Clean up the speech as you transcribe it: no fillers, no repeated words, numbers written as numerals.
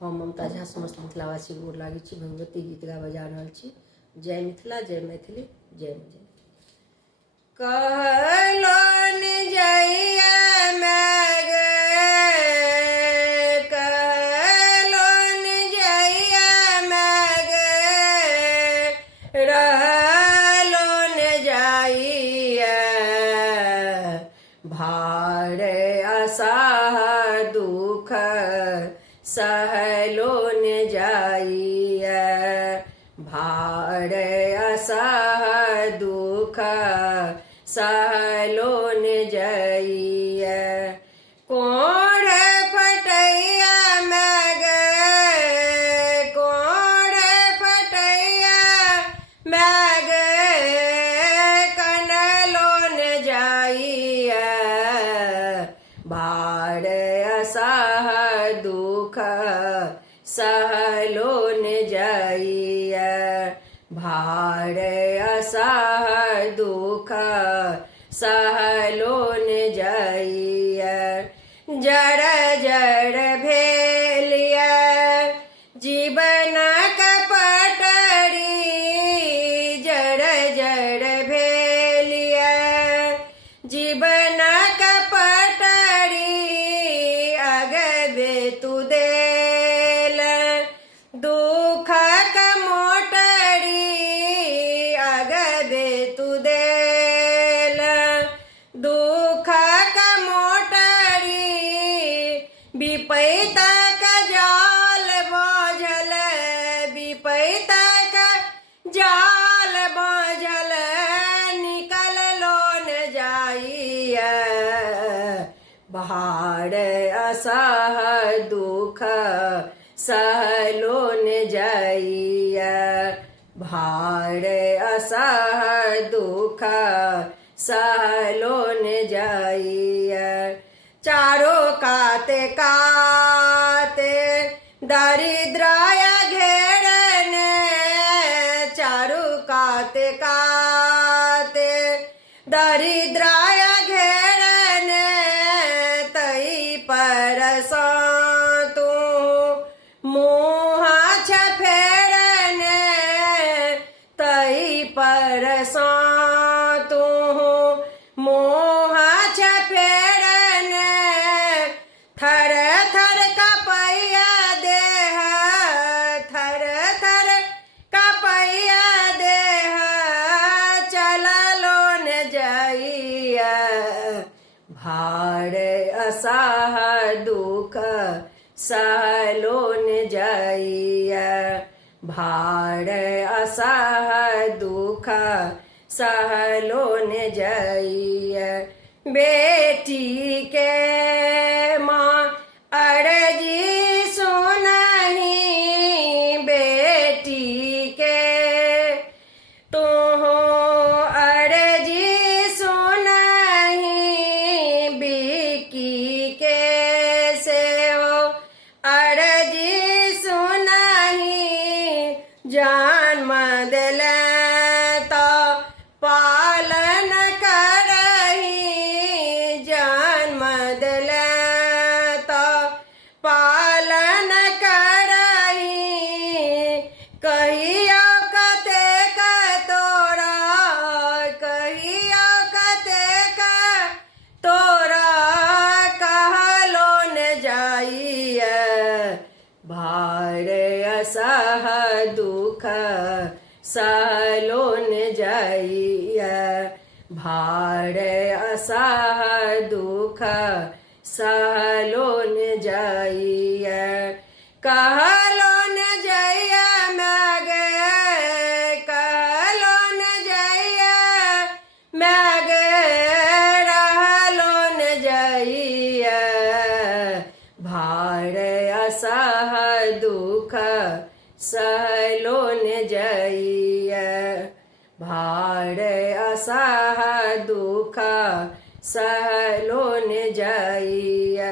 हम ममता झा समस्त मिथिलावासी गोर लागी छी। भगवती गीत गाबऽ जा रहल छी। जय मिथिला, जय मैथिली, जय जय। कहलोन जइया मैग, कहलोन जइया मैग, रहलोन जाइया भार असाह दुख सहलोन जाइया भार असाह दुख सहलोन जाइया। कोढ़ फटैया मैग, कोढ़ फटैया मैग, कनलोन जाइया भार असाह दुख सहलोन जाइया भार असाह दुख सहलोन जाइया। जड़ जड़ भेलिया जीवन कपटरी, जड़ जड़ भेलिया जीवन कपटरी, अगबे तू देल दुख कमोटरी, अगबे तू देल दुख कमोटरी, विपैता का जाल बाझल, विपैता का जाल बाझल, निकल लोन जाइया भार असाह दुख सहलोन जाइया भार असाह दुख सहलोन जाइया। चारों काते काते दरिद्राय घेरन, चारों काते काते दरिद्राय घेरन, तई परसा तू मुँह छफेरन, तई परसा तू मुँह छफेरन, थर थर कपैया देह, थर थर कपैया देह, चललोन जाइया भार असाह दुख सहलोन जाइया भार असाह दुख सहलोन जाइया। बेटी के माँ अर्जी सुनही, बेटी के तू अर्जी सुनही, बिकी के से हो अर्जी सुनही, जन्म दिल तो पालन करही, जन्म दिल तो पालन करही, कहियो कतेक तोरा, कहियो कतेक तोरा, कहलोन जाइया भार असाह दुख सहलोन जाइया भार असाह दुख सहलोन जाइया। कहलोन जइया मैग, कहलोन जइया मैग, रहलोन जाइया भार असाह दुख सहलोन जाइया भार असाह दुख सहलोन जाइया।